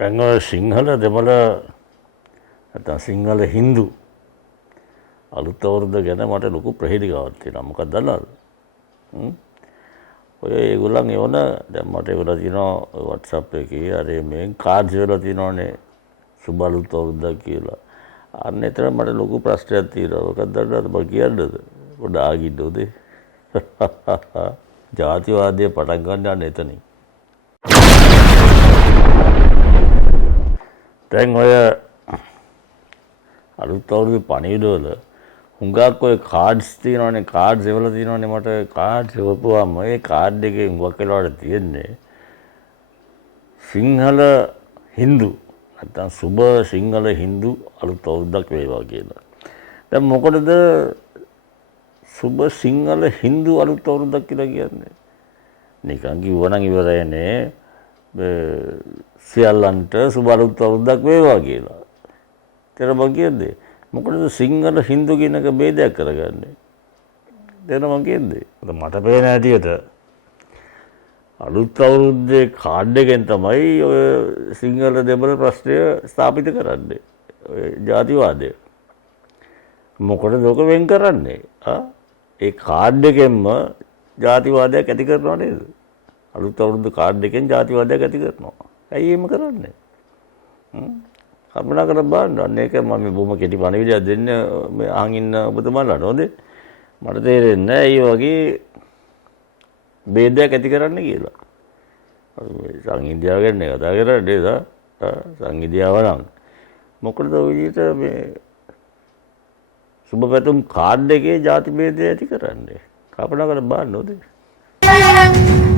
දැන් ඔය සිංහල දෙමළ නැත්නම් සිංහල හින්දු අලුත් අවුරුද්ද ගැන මට ලොකු ප්‍රහේලිකාවක් තියෙනවා. මොකක්ද දන්නවද? ඔය ඒගොල්ලන් එවන දැන් මට ඒවලා තියෙනවා WhatsApp එකේ අර මේ කාඩ්ස් වල තියෙනවනේ සුබ අලුත් අවුරුද්දක් කියලා. අන්න එතන මට ලොකු ප්‍රශ්නයක් තියෙනවා. මොකක්ද දන්නවද? මම කියන්නද? පොඩ්ඩ ආගින්න උදේ. ජාතිවාදය පටන් ගන්න එතනින්. දැන් ඔය අලුත් අවුරුදු පණිවිඩවල හුඟක් ඔය කාඩ්ස් තියෙනවනේ කාඩ්ස් එවලා තියෙනවනේ මට කාඩ්ස් එවපුවාම ඒ කාඩ් එකේ හුඟක් වෙලාවට තියෙන්නේ සිංහල හින්දු නැත්නම් සුබ සිංහල හින්දු අලුත් අවුරුද්දක් වේවා කියලා. දැන් මොකටද සුබ සිංහල හින්දු අලුත් අවුරුද්දක් කියලා කියන්නේ? නිකන් කිව්වනම් ඉවරයිනේ සියල්ලන්ට සුබ අලුත් අවුරුද්දක් වේවා කියලා. තේරෙනවද මං කියන්නේ? මොකටද සිංහල හින්දු කියන එක ભેදයක් කරගන්නේ? තේරෙනවද මං කියන්නේ? මට පේන හැටියට අලුත් අවුරුද්දේ කාඩ් එකෙන් තමයි ඔය සිංහල දෙමළ ප්‍රශ්නය ස්ථාපිත කරන්නේ. ඔය ජාතිවාදය. මොකටද ඔක වෙන් කරන්නේ? ඒ කාඩ් එකෙන්ම ජාතිවාදයක් ඇති කරනව නේද? අලුත් අවුරුද්ද කාඩ් එකෙන් ජාතිවාදයක් ඇති කරනවා. ඇයි එහෙම කරන්නේ? කල්පනා කරලා බලන්න. අන්න ඒක මම බොහොම කෙටි පණිවිඩයක් දෙන්න මේ අහන් ඉන්න ඔබතුමාලාට හොඳේ. මට තේරෙන්නේ නැහැ මේ වගේ ભેදයක් ඇති කරන්න කියලා. සංහිඳියාව ගැන කතා කරන්නේ නේද? සංහිඳියාව නම් මොකටද ඔය විදිහට මේ සුබ පැතුම් කාඩ් එකේ ಜಾති ભેදය ඇති කරන්නේ? කල්පනා කරලා බලන්න හොඳේ.